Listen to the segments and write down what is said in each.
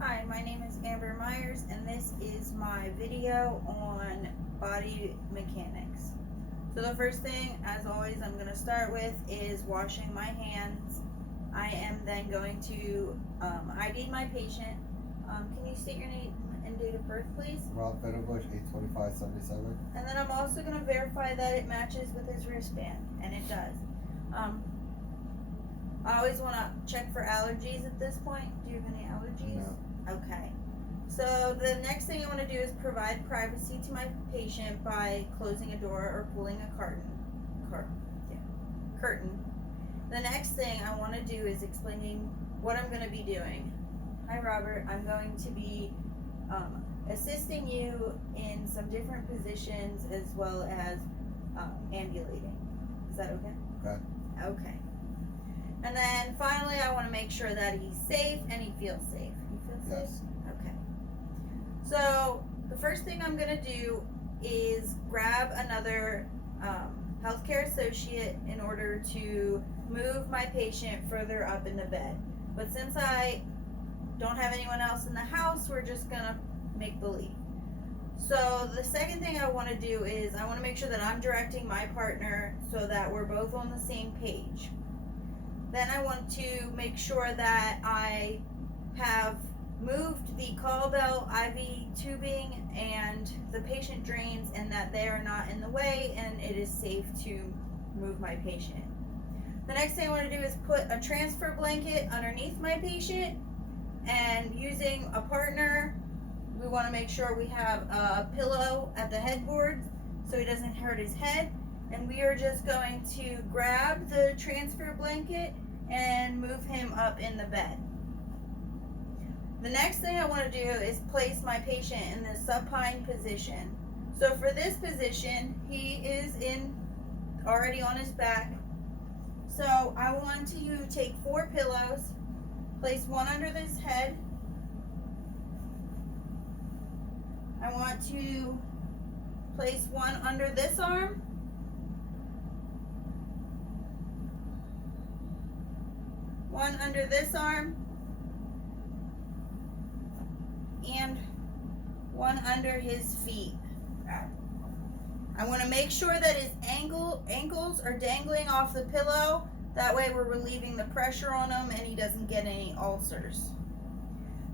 Hi, my name is Amber Myers, and this is my video on body mechanics. So the first thing, as always, I'm going to start with is washing my hands. I am then going to ID my patient. Can you state your name and date of birth, please? Rob Fetterbush, 82577. And then I'm also going to verify that it matches with his wristband, and it does. I always want to check for allergies at this point. Do you have any allergies? No. Okay. So the next thing I want to do is provide privacy to my patient by closing a door or pulling a curtain. The next thing I want to do is explaining what I'm going to be doing. Hi, Robert. I'm going to be assisting you in some different positions as well as ambulating. Is that okay? Okay. Okay. And then finally, I want to make sure that he's safe and he feels safe. You feel safe? Yes. Okay. So the first thing I'm going to do is grab another healthcare associate in order to move my patient further up in the bed. But since I don't have anyone else in the house, we're just going to make believe. So the second thing I want to do is I want to make sure that I'm directing my partner so that we're both on the same page. Then I want to make sure that I have moved the call bell, IV tubing, and the patient drains, and that they are not in the way and it is safe to move my patient. The next thing I want to do is put a transfer blanket underneath my patient, and using a partner, we want to make sure we have a pillow at the headboard so he doesn't hurt his head. And we are just going to grab the transfer blanket and move him up in the bed. The next thing I want to do is place my patient in the supine position. So for this position, he is already on his back. So I want to take 4 pillows, place one under his head. I want to place one under this arm. One under this arm, and one under his feet. I want to make sure that his ankles are dangling off the pillow. That way we're relieving the pressure on him and he doesn't get any ulcers.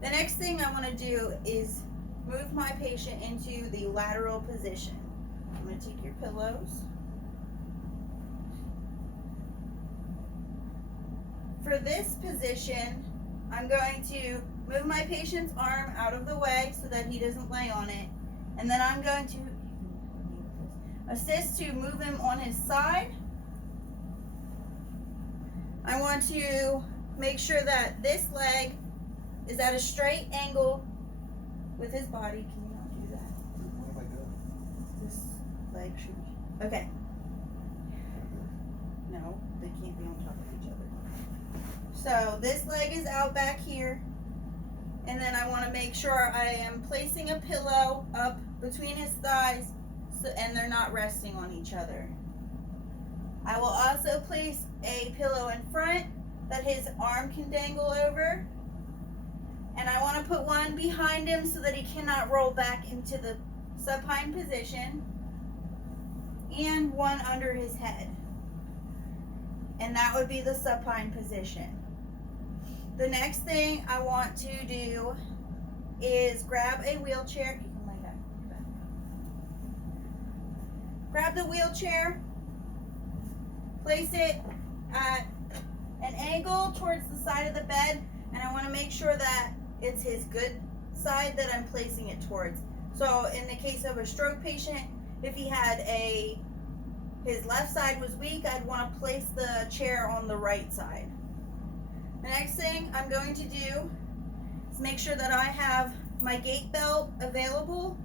The next thing I want to do is move my patient into the lateral position. I'm going to take your pillows. For this position, I'm going to move my patient's arm out of the way so that he doesn't lay on it. And then I'm going to assist to move him on his side. I want to make sure that this leg is at a straight angle with his body. Can you not do that? What am I doing? This leg should be. Okay. No, they can't be on top of each other. So this leg is out back here, and then I want to make sure I am placing a pillow up between his thighs and they're not resting on each other. I will also place a pillow in front that his arm can dangle over, and I want to put one behind him so that he cannot roll back into the supine position, and one under his head. And that would be the supine position. The next thing I want to do is grab a wheelchair. You can lay back. Grab the wheelchair, place it at an angle towards the side of the bed, and I want to make sure that it's his good side that I'm placing it towards. So in the case of a stroke patient, if he had his left side was weak, I'd want to place the chair on the right side. The next thing I'm going to do is make sure that I have my gait belt available,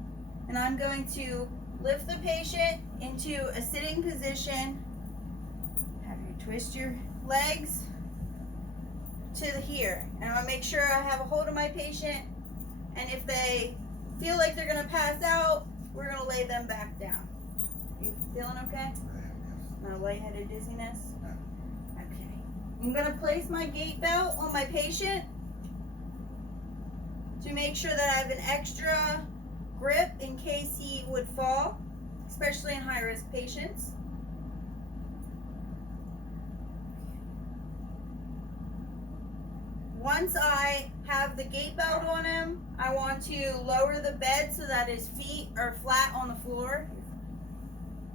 and I'm going to lift the patient into a sitting position. Have you twist your legs to here, and I'm going to make sure I have a hold of my patient, and if they feel like they're going to pass out, we're going to lay them back down. You feeling okay? No lightheaded dizziness? No. Okay. I'm going to place my gait belt on my patient. to make sure that I have an extra grip in case he would fall, especially in high-risk patients. Once I have the gait belt on him, I want to lower the bed so that his feet are flat on the floor.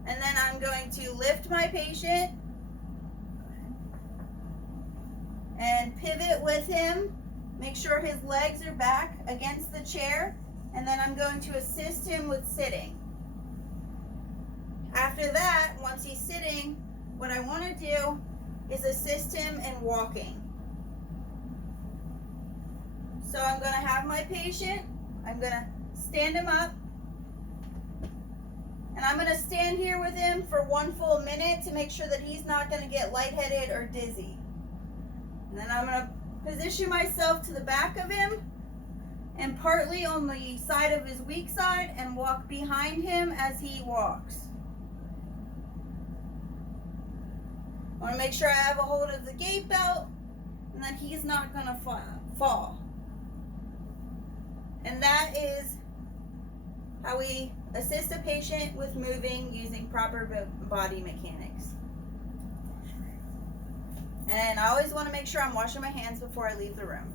And then I'm going to lift my patient and pivot with him. Make sure his legs are back against the chair. And then I'm going to assist him with sitting. After that, once he's sitting, what I want to do is assist him in walking. So I'm going to have my patient, I'm going to stand him up, and I'm going to stand here with him for 1 full minute to make sure that he's not going to get lightheaded or dizzy. And then I'm going to position myself to the back of him and partly on the side of his weak side and walk behind him as he walks. I want to make sure I have a hold of the gait belt and that he's not going to fall. And that is how we assist a patient with moving using proper body mechanics. And I always want to make sure I'm washing my hands before I leave the room.